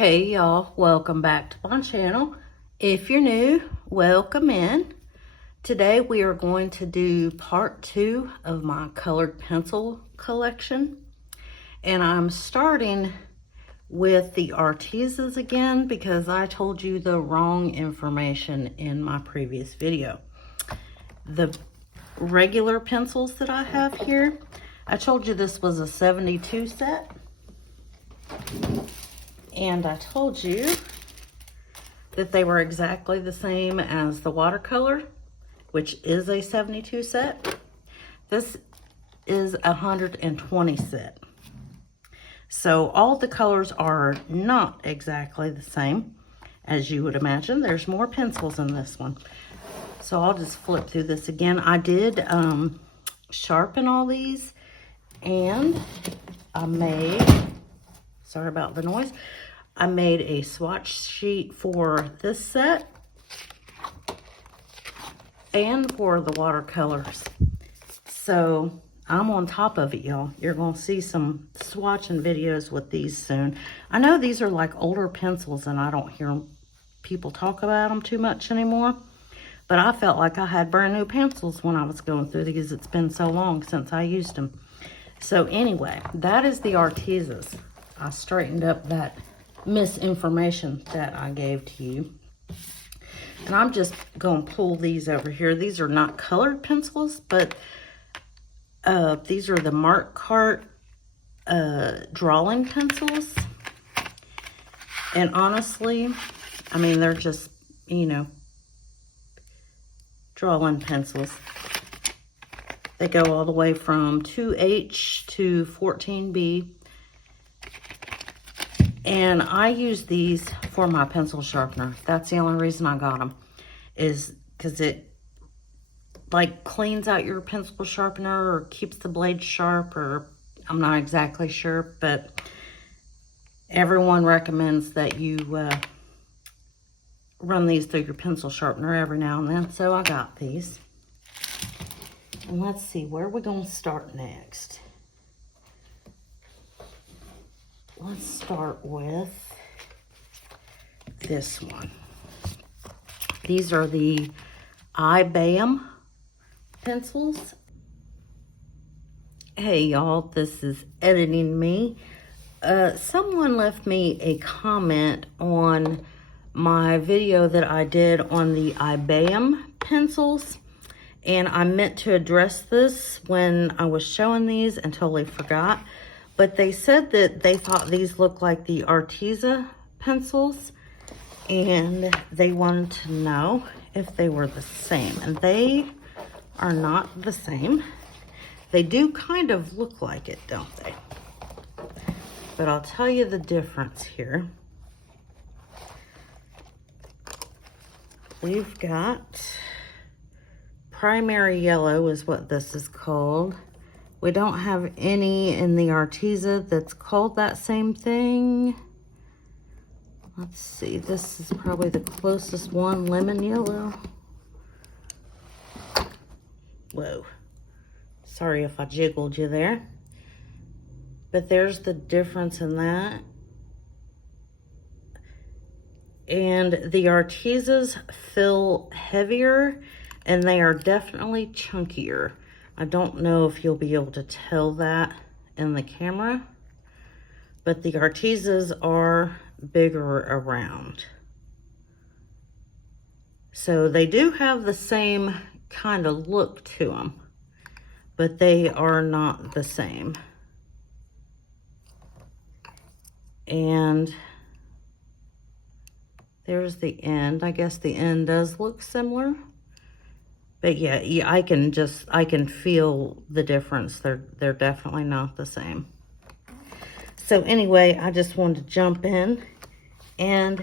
Hey y'all, welcome back to my channel. If you're new, welcome in. Today we are going to do part 2 of my colored pencil collection. And I'm starting with the Artezas again because I told you the wrong information in my previous video. The regular pencils that I have here, I told you this was a 72 set. And I told you that they were exactly the same as the watercolor, which is a 72 set. This is a 120 set. So all the colors are not exactly the same, as you would imagine. There's more pencils in this one. So I'll just flip through this again. I did sharpen all these, and I made, sorry about the noise, I made a swatch sheet for this set and for the watercolors. So I'm on top of it, y'all. You're going to see some swatching videos with these soon. I know these are like older pencils and I don't hear people talk about them too much anymore. But I felt like I had brand new pencils when I was going through these. It's been so long since I used them. So anyway, that is the Artezas. I straightened up that misinformation that I gave to you. And I'm just going to pull these over here. These are not colored pencils, but these are the Mark Cart drawing pencils. And honestly, I mean, they're just, you know, drawing pencils. They go all the way from 2H to 14B. And I use these for my pencil sharpener. That's the only reason I got them, is because it like cleans out your pencil sharpener or keeps the blade sharp, or I'm not exactly sure, but everyone recommends that you run these through your pencil sharpener every now and then. So I got these. And let's see, where are we going to start next? Let's start with this one. These are the iBayam pencils. Hey y'all, this is editing me. Someone left me a comment on my video that I did on the iBayam pencils, and I meant to address this when I was showing these and totally forgot. But they said that they thought these looked like the Arteza pencils, and they wanted to know if they were the same. And they are not the same. They do kind of look like it, don't they? But I'll tell you the difference here. We've got primary yellow is what this is called. We don't have any in the Arteza that's called that same thing. Let's see, this is probably the closest one, lemon yellow. Whoa, sorry if I jiggled you there. But there's the difference in that. And the Artezas feel heavier, and they are definitely chunkier. I don't know if you'll be able to tell that in the camera, but the Artezas are bigger around. So they do have the same kind of look to them, but they are not the same. And there's the end. I guess the end does look similar. But yeah, I can feel the difference. They're definitely not the same. So anyway, I just wanted to jump in and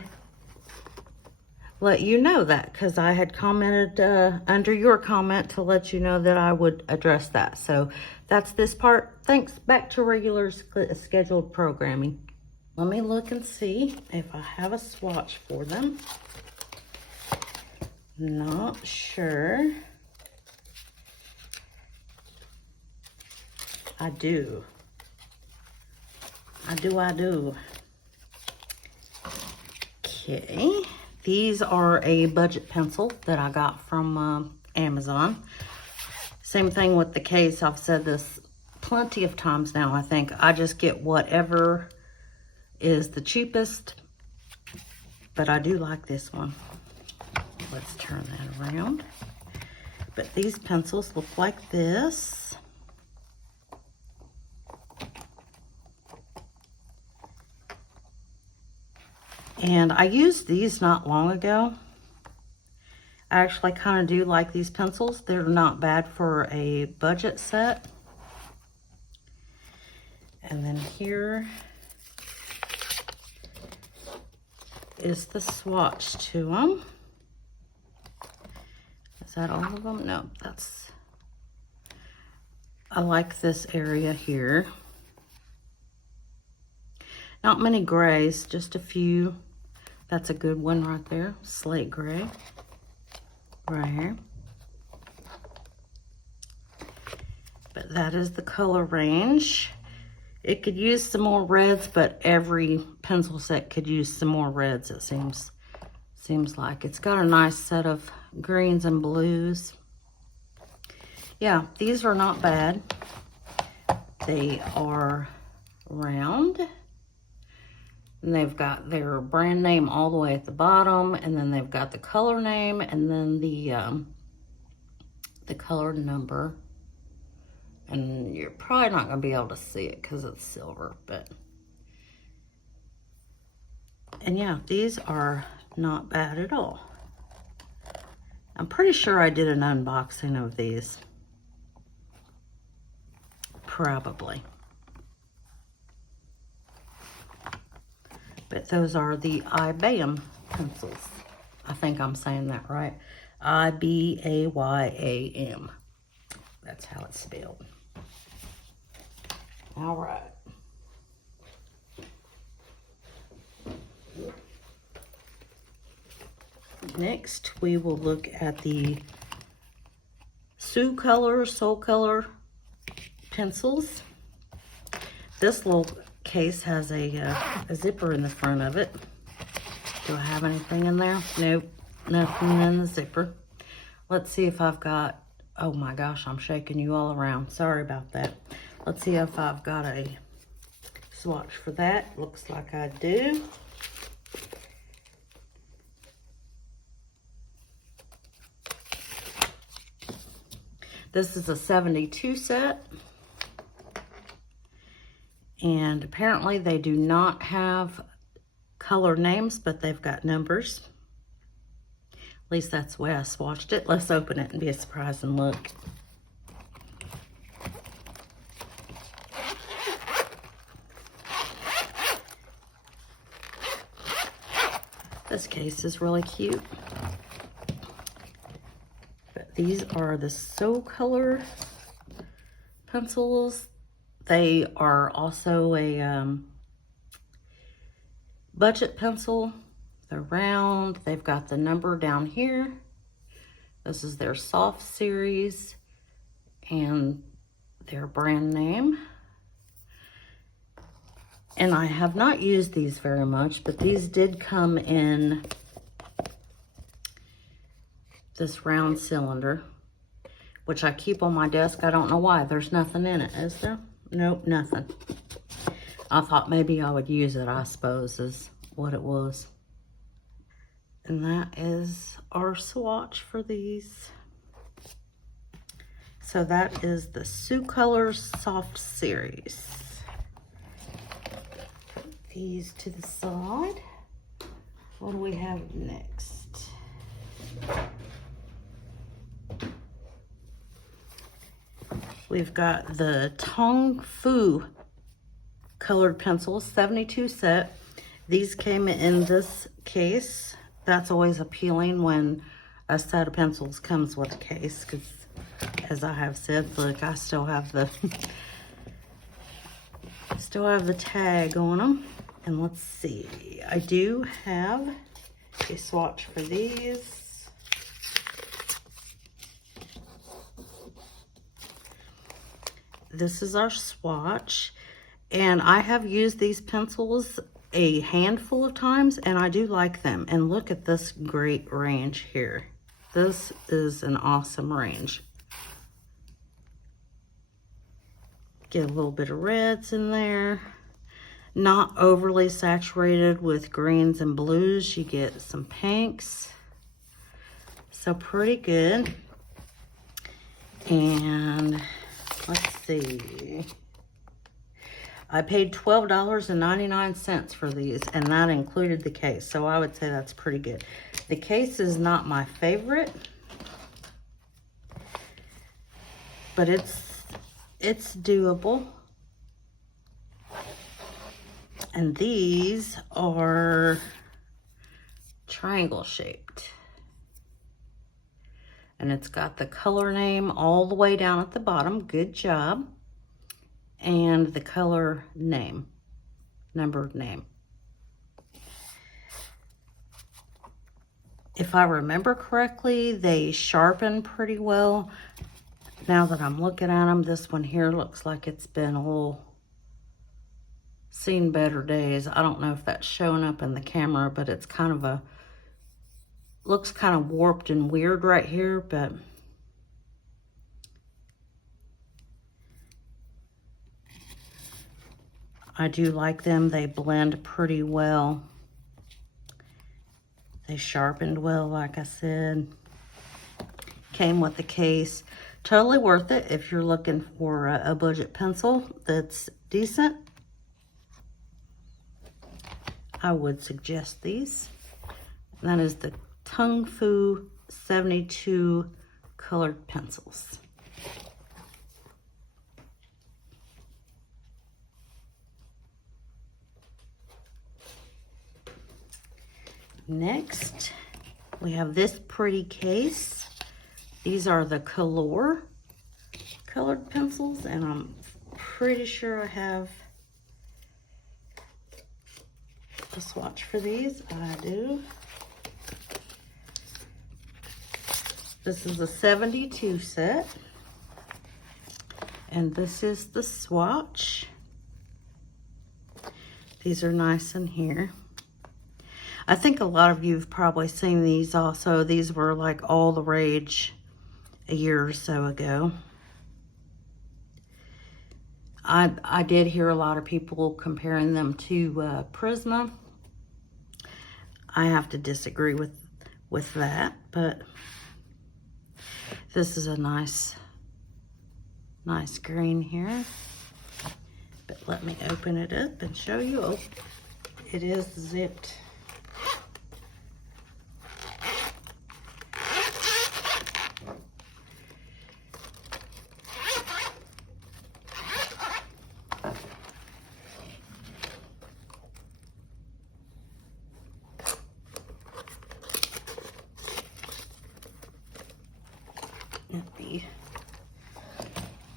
let you know that, because I had commented under your comment to let you know that I would address that. So that's this part. Thanks. Back to regular scheduled programming. Let me look and see if I have a swatch for them. Not sure. I do. I do. Okay, these are a budget pencil that I got from Amazon. Same thing with the case. I've said this plenty of times now, I think. I just get whatever is the cheapest, but I do like this one. Let's turn that around. But these pencils look like this. And I used these not long ago. I actually kind of do like these pencils. They're not bad for a budget set. And then here is the swatch to them. Is that all of them? No, that's... I like this area here. Not many grays, just a few. That's a good one right there. Slate gray. Right here. But that is the color range. It could use some more reds, but every pencil set could use some more reds, it seems like. It's got a nice set of greens and blues. Yeah, these are not bad. They are round. And they've got their brand name all the way at the bottom, and then they've got the color name, and then the color number. And you're probably not going to be able to see it because it's silver, but... And yeah, these are not bad at all. I'm pretty sure I did an unboxing of these. Probably. But those are the iBayam pencils. I think I'm saying that right. I-B-A-Y-A-M. That's how it's spelled. All right. Next, we will look at the Soucolor pencils. This little case has a zipper in the front of it. Do I have anything in there? Nope, nothing in the zipper. Let's see if I've got, oh my gosh, I'm shaking you all around. Sorry about that. Let's see if I've got a swatch for that. Looks like I do. This is a 72 set. And apparently they do not have color names, but they've got numbers. At least that's the way I swatched it. Let's open it and be a surprise and look. This case is really cute. But these are the Soucolor pencils. They are also a budget pencil. They're round. They've got the number down here. This is their soft series and their brand name. And I have not used these very much, but these did come in this round cylinder, which I keep on my desk. I don't know why. There's nothing in it, is there? Nope, nothing. I thought maybe I would use it, I suppose, is what it was. And that is our swatch for these. So that is the Soucolor Soft Series. Put these to the side. What do we have next? We've got the Tong Fu colored pencils, 72 set. These came in this case. That's always appealing when a set of pencils comes with a case, because as I have said, look, I still have the tag on them. And let's see, I do have a swatch for these. This is our swatch, and I have used these pencils a handful of times, and I do like them. And look at this great range here. This is an awesome range. Get a little bit of reds in there. Not overly saturated with greens and blues. You get some pinks. So pretty good. And let's see. I paid $12.99 for these, and that included the case. So I would say that's pretty good. The case is not my favorite, but it's doable. And these are triangle shaped. And it's got the color name all the way down at the bottom. Good job. And the color name, numbered name. If I remember correctly, they sharpen pretty well. Now that I'm looking at them, this one here looks like it's been a little, seen better days. I don't know if that's showing up in the camera, but it's kind of a, looks kind of warped and weird right here, but I do like them. They blend pretty well. They sharpened well, like I said. Came with the case. Totally worth it if you're looking for a budget pencil that's decent. I would suggest these. That is the Tong Fu 72 colored pencils. Next, we have this pretty case. These are the Kalour colored pencils, and I'm pretty sure I have a swatch for these. I do. This is a 72 set, and this is the swatch. These are nice in here. I think a lot of you have probably seen these also. These were like all the rage a year or so ago. I did hear a lot of people comparing them to Prisma. I have to disagree with that, but this is a nice green here. But let me open it up and show you. Oh, it is zipped.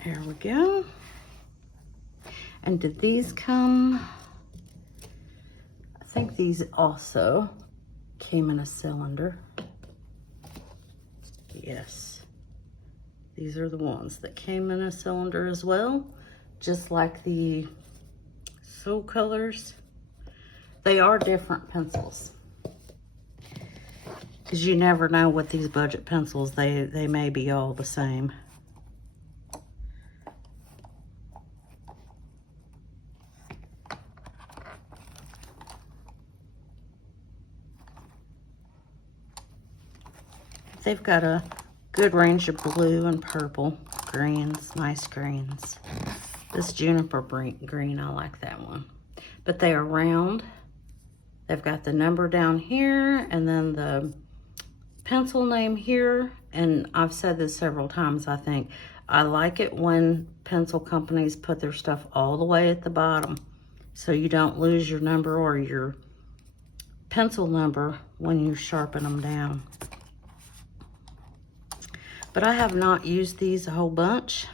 There we go. And did these come? I think these also came in a cylinder. Yes. These are the ones that came in a cylinder as well, just like the Soucolors. They are different pencils, because you never know with these budget pencils, they may be all the same. They've got a good range of blue and purple, greens, nice greens. This juniper green, I like that one. But they are round. They've got the number down here, and then the pencil name here. And I've said this several times, I think. I like it when pencil companies put their stuff all the way at the bottom, so you don't lose your number or your pencil number when you sharpen them down. But I have not used these a whole bunch.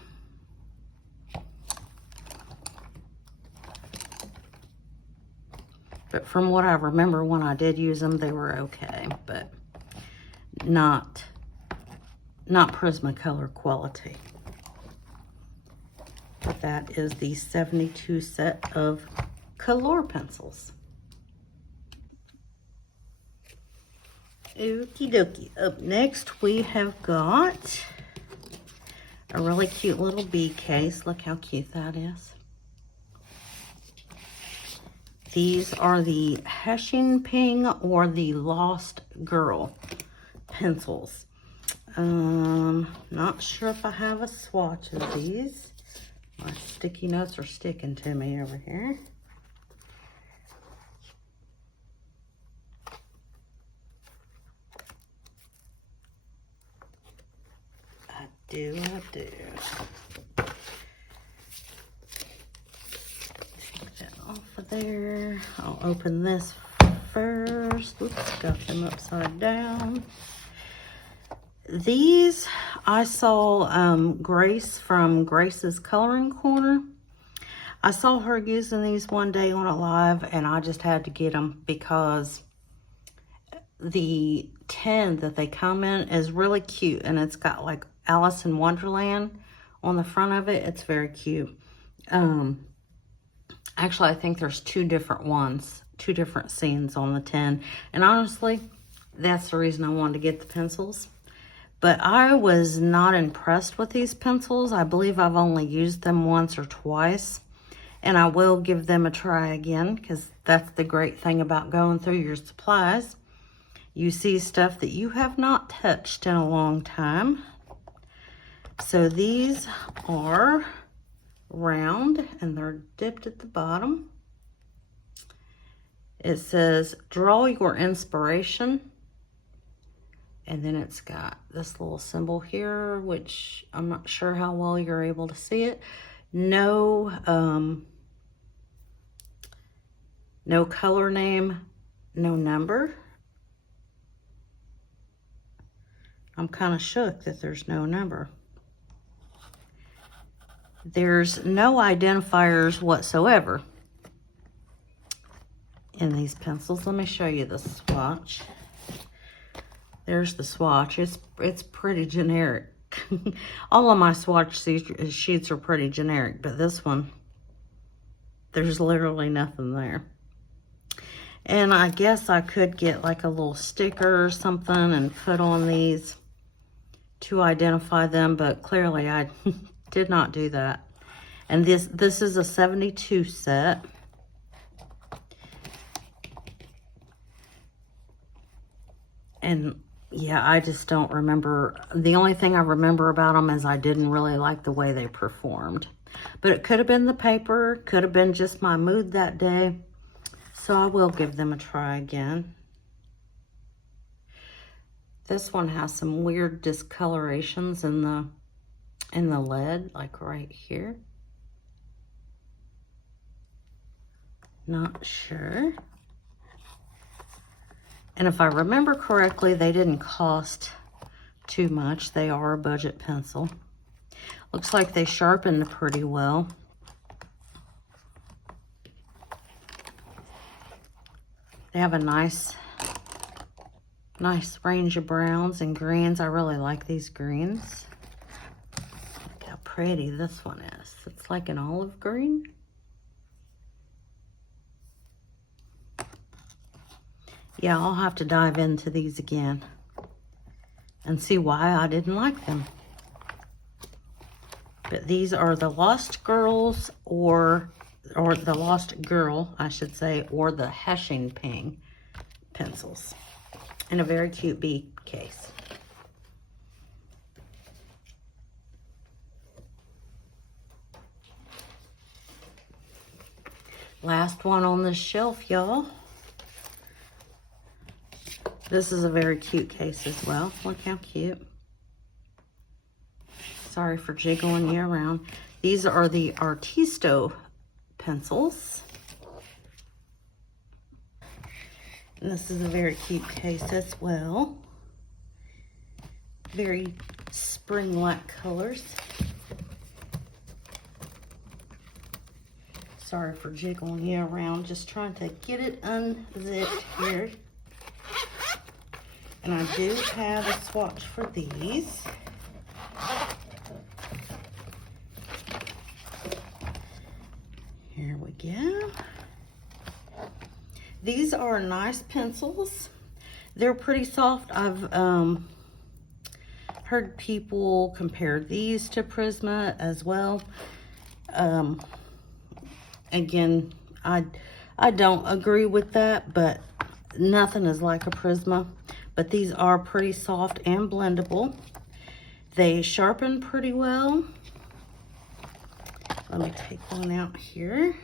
But from what I remember, when I did use them, they were okay, but not Prismacolor quality. But that is the 72 set of Kalour pencils. Okie dokie. Up next, we have got a really cute little bead case. Look how cute that is. These are the Heshengping or the Lost Girl pencils. Not sure if I have a swatch of these. My sticky notes are sticking to me over here. I do. Take that off of there. I'll open this first. Oops, got them upside down. These, I saw Grace from Grace's Coloring Corner. I saw her using these one day on a live, and I just had to get them because the tin that they come in is really cute, and it's got like Alice in Wonderland on the front of it. It's very cute. Actually, I think there's two different ones, two different scenes on the tin, and honestly, that's the reason I wanted to get the pencils. But I was not impressed with these pencils. I believe I've only used them once or twice. And I will give them a try again, because that's the great thing about going through your supplies. You see stuff that you have not touched in a long time. So these are round and they're dipped at the bottom. It says, draw your inspiration. And then it's got this little symbol here, which I'm not sure how well you're able to see it. No color name, no number. I'm kind of shook that there's no number. There's no identifiers whatsoever in these pencils. Let me show you the swatch. There's the swatch. It's pretty generic. All of my swatch sheets are pretty generic, but this one, there's literally nothing there. And I guess I could get like a little sticker or something and put on these to identify them, but clearly I did not do that. And this is a 72 set. And yeah, I just don't remember. The only thing I remember about them is I didn't really like the way they performed. But it could have been the paper, could have been just my mood that day. So I will give them a try again. This one has some weird discolorations in the lead, like right here. Not sure. And if I remember correctly, they didn't cost too much. They are a budget pencil. Looks like they sharpened pretty well. They have a nice range of browns and greens. I really like these greens. Look how pretty this one is. It's like an olive green. Yeah, I'll have to dive into these again and see why I didn't like them. But these are the Lost Girls, or the Lost Girl, I should say, or the Heshengping pencils in a very cute bead case. Last one on this shelf, y'all. This is a very cute case as well. Look how cute. Sorry for jiggling you around. These are the Artisto pencils. And this is a very cute case as well. Very spring-like colors. Sorry for jiggling you around. Just trying to get it unzipped here. And I do have a swatch for these. Here we go. These are nice pencils. They're pretty soft. I've heard people compare these to Prisma as well. Again, I don't agree with that, but nothing is like a Prisma. But these are pretty soft and blendable. They sharpen pretty well. Let me take one out here.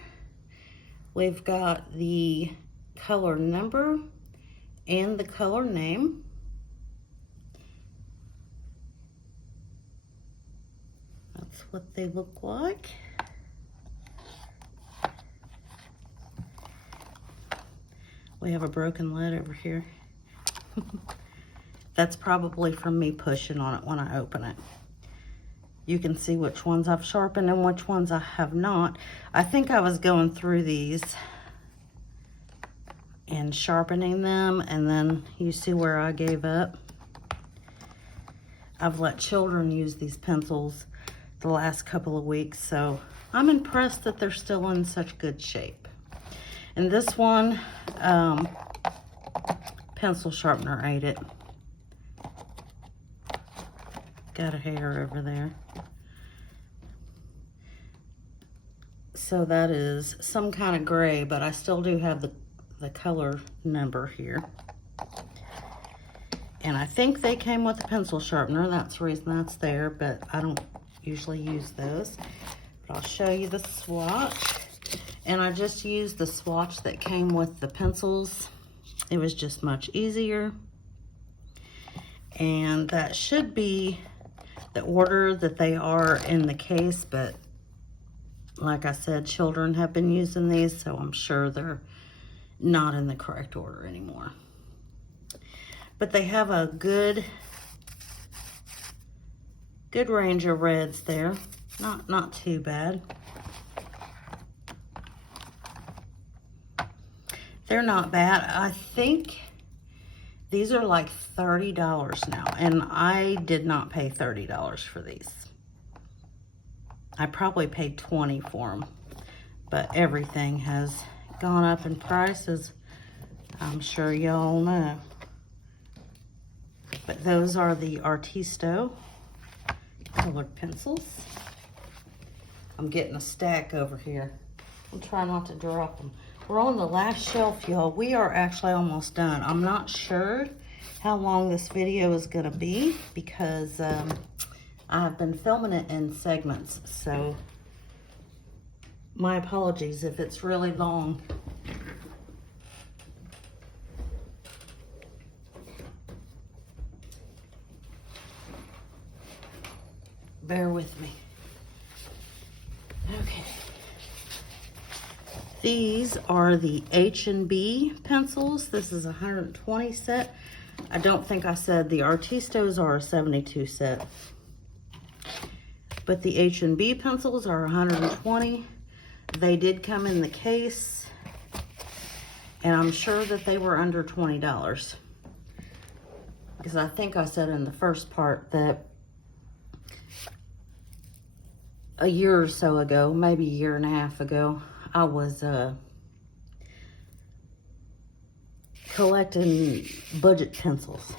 We've got the color number and the color name. That's what they look like. We have a broken lid over here. That's probably from me pushing on it when I open it. You can see which ones I've sharpened and which ones I have not. I think I was going through these and sharpening them, and then you see where I gave up. I've let children use these pencils the last couple of weeks, so I'm impressed that they're still in such good shape. And this one, pencil sharpener ate it. Got a hair over there. So that is some kind of gray, but I still do have the color number here. And I think they came with a pencil sharpener. That's the reason that's there, but I don't usually use those. But I'll show you the swatch. And I just used the swatch that came with the pencils. It was just much easier. And that should be the order that they are in the case, but like I said, children have been using these, so I'm sure they're not in the correct order anymore. But they have a good range of reds there. Not too bad. They're not bad. I think these are like $30 now, and I did not pay $30 for these. I probably paid $20 for them, but everything has gone up in prices. I'm sure y'all know. But those are the Artisto colored pencils. I'm getting a stack over here. I'm trying not to drop them. We're on the last shelf, y'all. We are actually almost done. I'm not sure how long this video is going to be because I have been filming it in segments. So my apologies if it's really long. Bear with me. Okay. These are the H&B pencils. This is a 120 set. I don't think I said the Artistos are a 72 set. But the H&B pencils are 120. They did come in the case. And I'm sure that they were under $20. Because I think I said in the first part that a year or so ago, maybe a year and a half ago, I was collecting budget pencils.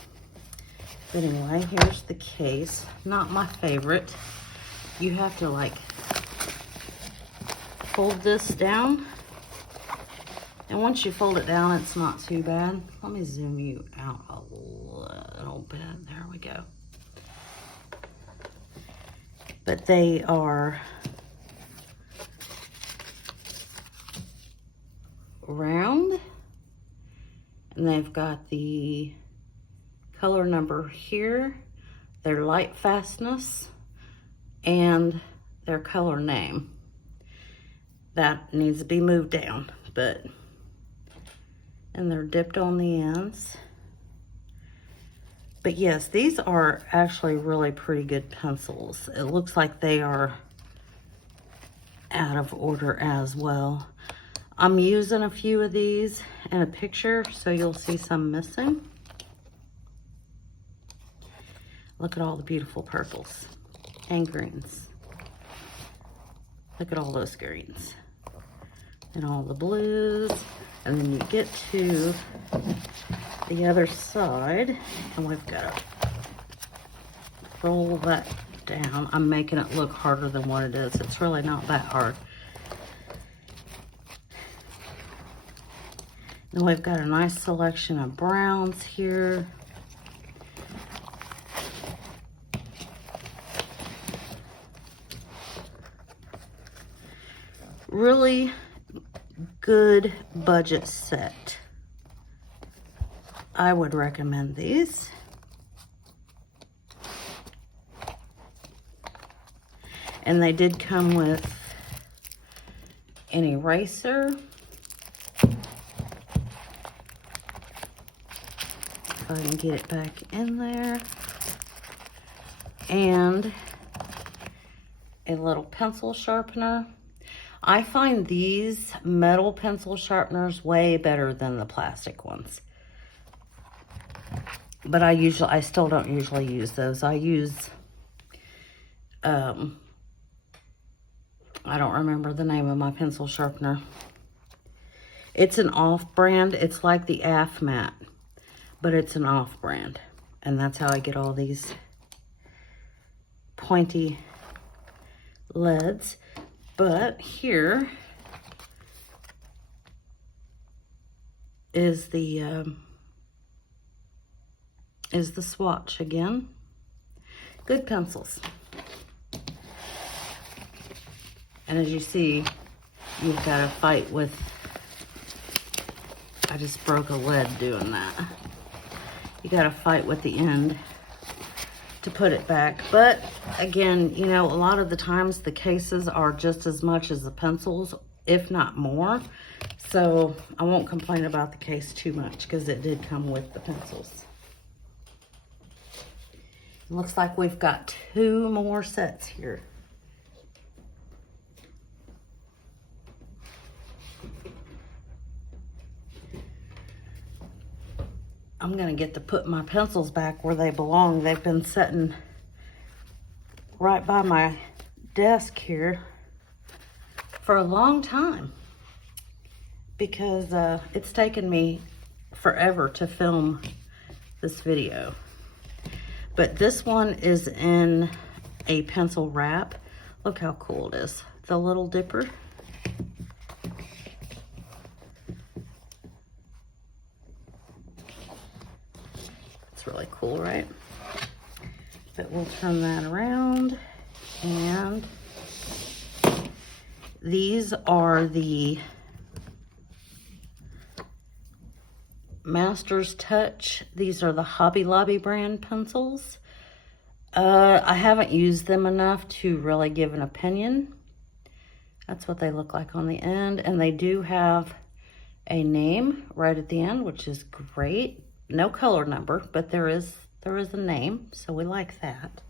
But anyway, here's the case. Not my favorite. You have to like fold this down. And once you fold it down, it's not too bad. Let me zoom you out a little bit. There we go. But they are round, and they've got the color number here, their light fastness, and their color name. That needs to be moved down, and they're dipped on the ends. But yes, these are actually really pretty good pencils. It looks like they are out of order as well. I'm using a few of these in a picture, so you'll see some missing. Look at all the beautiful purples and greens. Look at all those greens. and all the blues. And then you get to the other side, and we've got to roll that down. I'm making it look harder than what it is. It's really not that hard. And we've got a nice selection of browns here. Really good budget set. I would recommend these. And they did come with an eraser. If I can get it back in there. And a little pencil sharpener. I find these metal pencil sharpeners way better than the plastic ones. But I still don't usually use those. I use, I don't remember the name of my pencil sharpener. It's an off-brand. It's like the AFMAT, but it's an off-brand. And that's how I get all these pointy leads. But here is the swatch again. Good pencils. And as you see, you've got to fight with, I just broke a lead doing that. You got to fight with the end to put it back. But again, you know, a lot of the times the cases are just as much as the pencils, if not more. So I won't complain about the case too much because it did come with the pencils. It looks like we've got 2 more sets here. I'm gonna get to put my pencils back where they belong. They've been sitting right by my desk here for a long time because it's taken me forever to film this video. But this one is in a pencil wrap. Look how cool it is. The little dipper. Really cool, right? But we'll turn that around, and these are the Master's Touch. These are the Hobby Lobby brand pencils. I haven't used them enough to really give an opinion. That's what they look like on the end, and they do have a name right at the end, which is great. No color number, but there is a name, so we like that.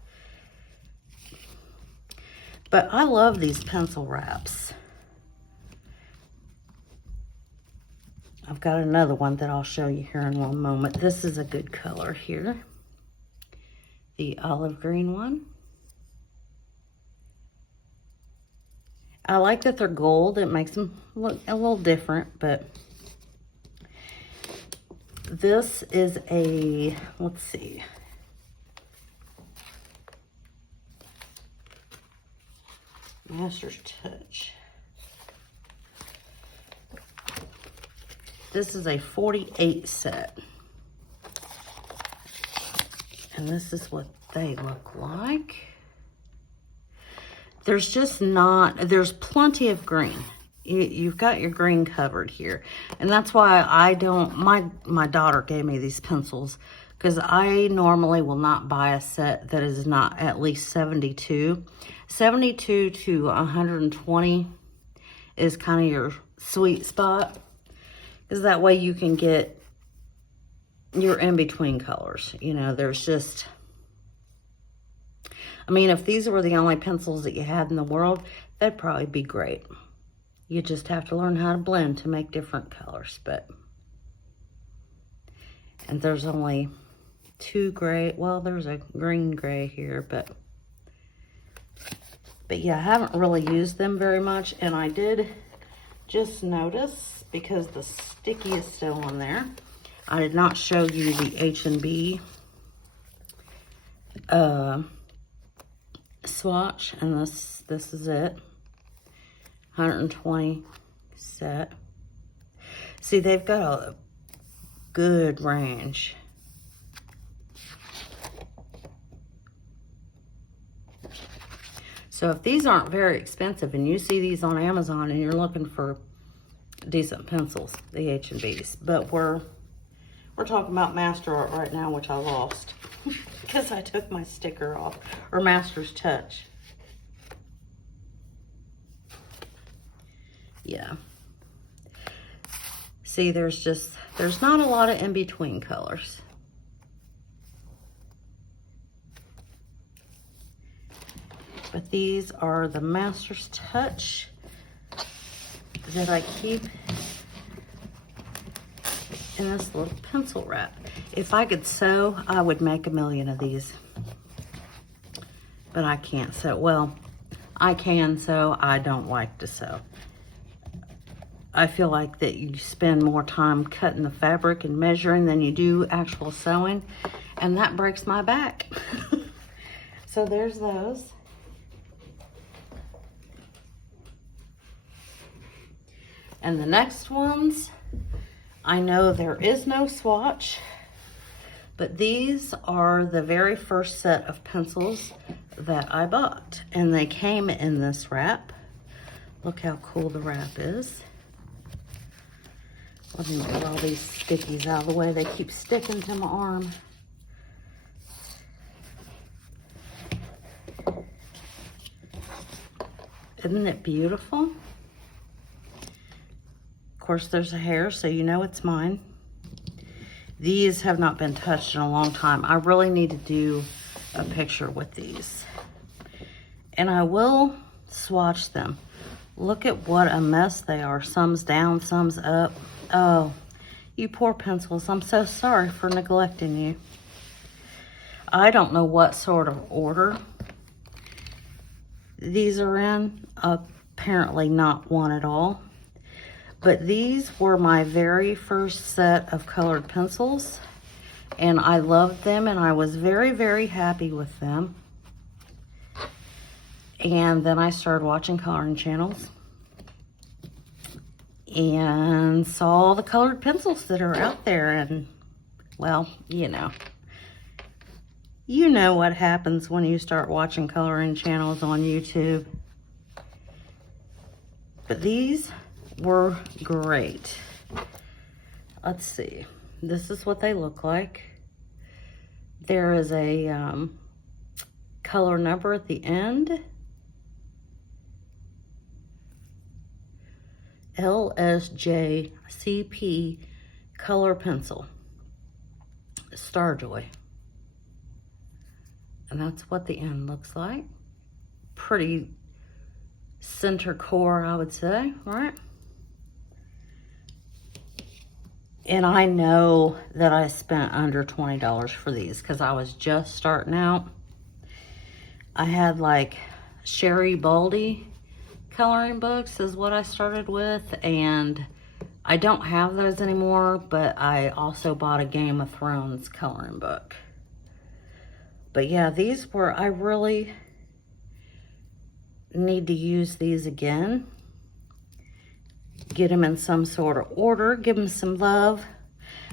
But I love these pencil wraps. I've got another one that I'll show you here in one moment. This is a good color here. The olive green one. I like that they're gold. It makes them look a little different, but this is a, let's see. Master's Touch. This is a 48 set. And this is what they look like. There's just not, there's plenty of green. You've got your green covered here. And that's why I don't, my daughter gave me these pencils because I normally will not buy a set that is not at least 72. 72 to 120 is kind of your sweet spot, because that way you can get your in-between colors. You know, there's just, I mean, if these were the only pencils that you had in the world, that'd probably be great. You just have to learn how to blend to make different colors, and there's only 2 gray, well, there's a green gray here, but yeah, I haven't really used them very much, and I did just notice, because the sticky is still on there, I did not show you the H&B swatch, and this is it. 120 set. See, they've got a good range. So if these aren't very expensive and you see these on Amazon and you're looking for decent pencils, the H&B's, but we're talking about Master Art right now, which I lost because I took my sticker off, or Master's Touch. Yeah. See, there's not a lot of in-between colors. But these are the Master's Touch that I keep in this little pencil wrap. If I could sew, I would make 1,000,000 of these. But I can't sew. Well, I can sew. I don't like to sew. I feel like that you spend more time cutting the fabric and measuring than you do actual sewing. And that breaks my back. So there's those. And the next ones, I know there is no swatch, but these are the very first set of pencils that I bought. And they came in this wrap. Look how cool the wrap is. Let me get all these stickies out of the way. They keep sticking to my arm. Isn't it beautiful? Of course, there's a hair, so you know it's mine. These have not been touched in a long time. I really need to do a picture with these. And I will swatch them. Look at what a mess they are. Some's down, some's up. Oh, you poor pencils. I'm so sorry for neglecting you. I don't know what sort of order these are in. Apparently not one at all. But these were my very first set of colored pencils, and I loved them, and I was very, very happy with them. And then I started watching coloring channels and saw all the colored pencils that are out there, and well, you know what happens when you start watching coloring channels on YouTube. But these were great. Let's see. This is what they look like. There is a color number at the end. LSJCP color pencil. Starjoy. And that's what the end looks like. Pretty center core, I would say, right? And I know that I spent under $20 for these because I was just starting out. I had like Sherry Baldy coloring books is what I started with, and I don't have those anymore, but I also bought a Game of Thrones coloring book. But yeah, these were, I really need to use these again. Get them in some sort of order, give them some love,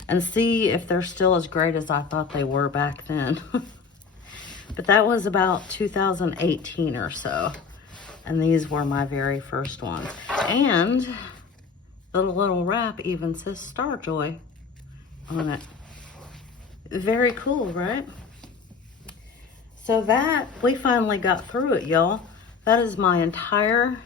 and see if they're still as great as I thought they were back then. But that was about 2018 or so. And these were my very first ones. And the little wrap even says Starjoy on it. Very cool, right? So that, we finally got through it, y'all. That is my entire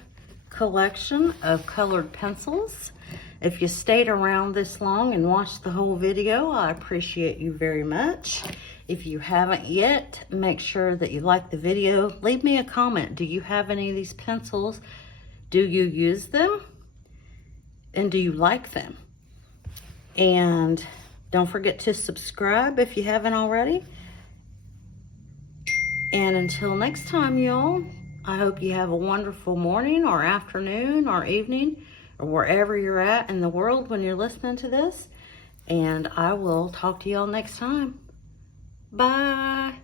collection of colored pencils. If you stayed around this long and watched the whole video, I appreciate you very much. If you haven't yet, make sure that you like the video. Leave me a comment. Do you have any of these pencils? Do you use them? And do you like them? And don't forget to subscribe if you haven't already. And until next time, y'all, I hope you have a wonderful morning or afternoon or evening, or wherever you're at in the world when you're listening to this. And I will talk to y'all next time. Bye.